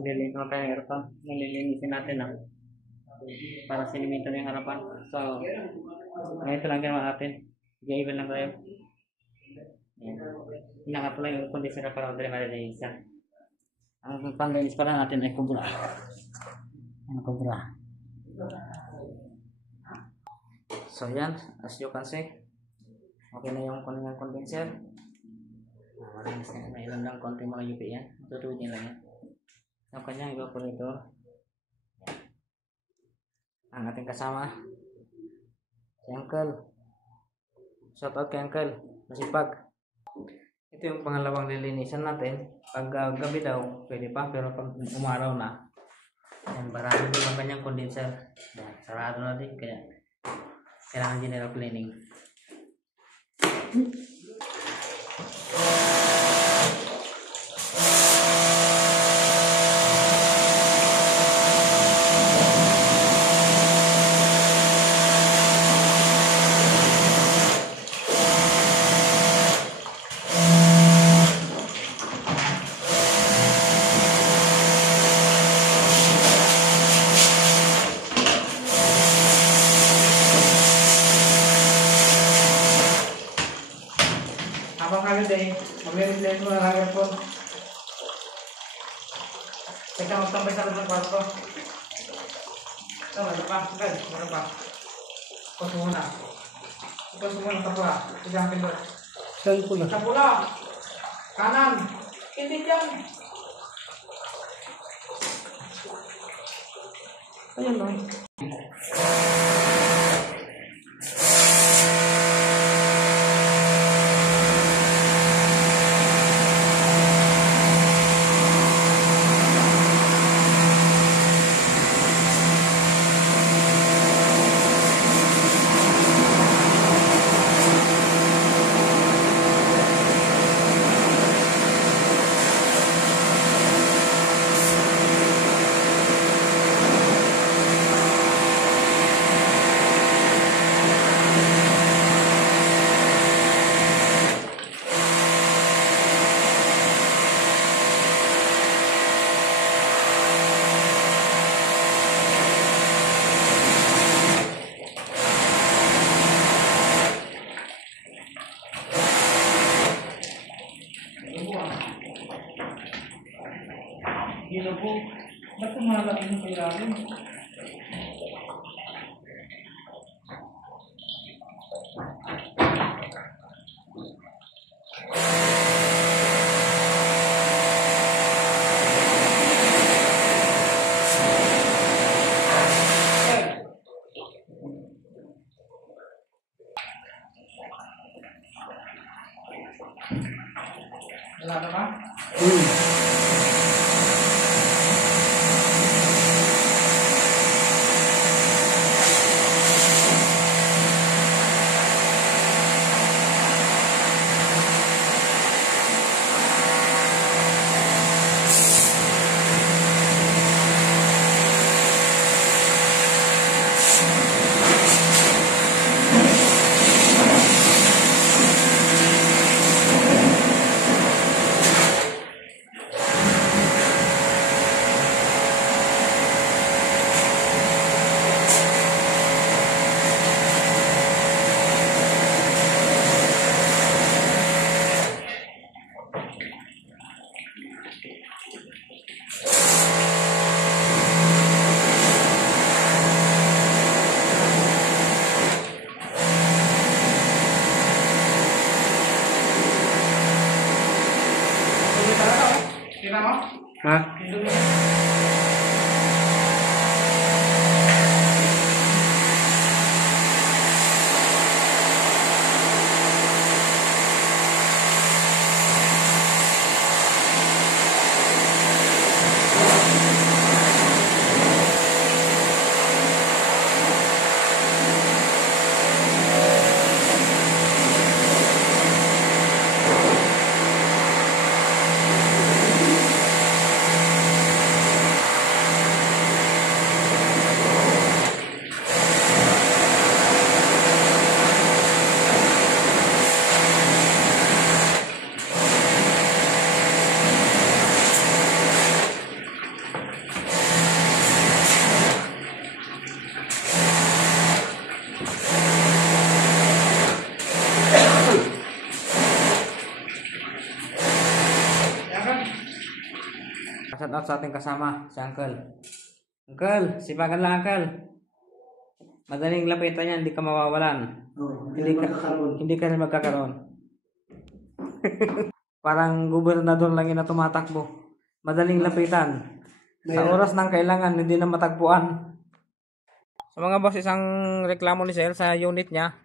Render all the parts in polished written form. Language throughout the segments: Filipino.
Maglilinis naman tayo ng aircon. Nililinisin natin na. Para sinimento na yung harapan. So, ganito lang ginawa natin. Gaiban lang tayo. Nakapula yung conditioner para madali malilinis yan. Ang panglinis pala natin ay kubra. Ano kubra? So yan, as you can see, okay na yung kanyang condenser. Malinis na, may ilan lang konti mga UV yan. Matutuwid nila yan. Ang kanyang evaporator. Ang ating kasama, si Uncle. Shout out kay Uncle, masipag. Ito yung pangalawang lilinisan natin. Pag gabi daw, pwede pa, pero pag umaraw na, yan, barado din ang kanyang condenser. Yan, sarado na din, kaya kailangan general cleaning. Habang kami din, mag-replace mo na lang yung phone. Teka, magtambay sa ng kwarto. Ito, meron pa. Guys, meron pa. Ipos mo muna. Ipos mo muna sa pula. Sige, doon. Saan pula? Sa pula. Kanan. Hindi dyan. Ayan lang. Gino po. Ba't kumalaki mo sa ilalim? Wala na ba? Ha? shout out sa ating kasama, si Uncle. Uncle, sipagan lang Uncle. Madaling lapitan yan, hindi ka mawawalan. Hindi ka rin magkakaroon. Parang gobernador lang yun na tumatakbo. Madaling lapitan. Sa oras ng kailangan, hindi na matagpuan. So mga boss, isang reklamo ni Sir sa unit niya.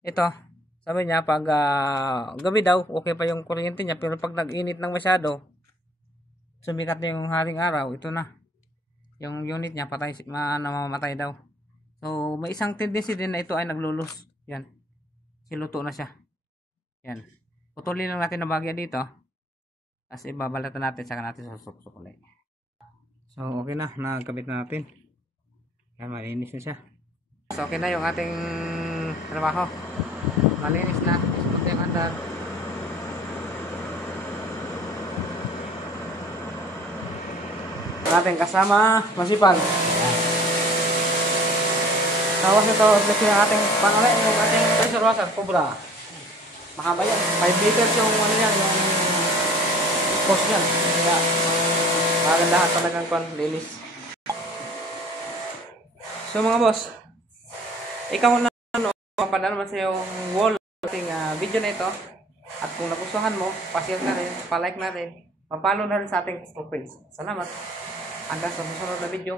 Ito, sabi niya pag gabi daw, okay pa yung kuryente niya. Pero pag nag-init ng masyado, sumikat na yung haring araw, ito na. Yung unit niya, mamamatay daw. So, may isang tendency din na ito ay naglulus. Yan. Siluto na siya. Yan. Putulin lang natin na bagya dito. Kasi babalatan natin, saka natin susuk-suk ulit. So, okay na. Nagkabit na natin. Yan, malinis na siya. So, okay na yung ating trabaho. Malinis na. Smooth yung andar. Ating kasama, masipag. Tawas nito, kasi yung ating pangalan, yung ating pressure washer, Cobra. Mahaba yan. 5 liters yung ano yan, yung post yan. Kaya, magandahan talagang linis. So mga boss, ikaw na papadala mo sa yung wall ating video na ito. At kung nagustuhan mo, pa-share na rin, pa-like na rin, pa-follow na rin sa ating Facebook page. Salamat. Hanggang sa susunod na video.